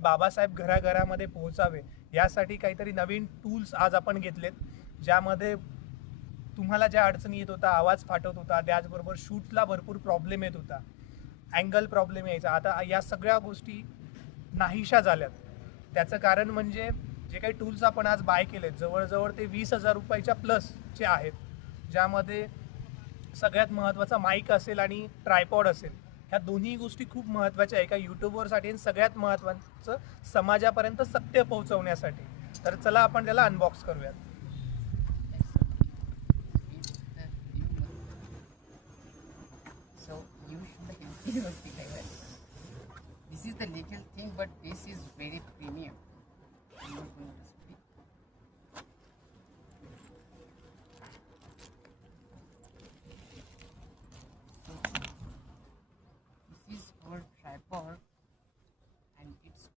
बाबासाहेब घराघरामध्ये पोहोचावे यासाठी काहीतरी नवीन टूल्स आज आपण घेतलेत, ज्यामध्ये तुम्हाला ज्या अडचणी येत होता, आवाज फाटत होता, त्याचबरोबर शूटला भरपूर प्रॉब्लेम येत होता, अँगल प्रॉब्लेम यायचा, आता या सगळ्या गोष्टी नाहीशा झाल्यात. त्याचं कारण म्हणजे जे काही टूल्स आपण आज बाय केलेत जवळजवळ ते 20,000 रुपयाच्या प्लसचे आहेत, ज्यामध्ये सगळ्यात महत्त्वाचा माईक असेल आणि ट्रायपॉड असेल. ह्या दोन्ही गोष्टी खूप महत्त्वाच्या आहे एका यूट्यूबरसाठी आणि सगळ्यात महत्त्वाचं समाजापर्यंत सत्य पोहोचवण्यासाठी. तर चला आपण त्याला अनबॉक्स करूयात. So you should have this is the little thing, but this is very premium. I'm not going to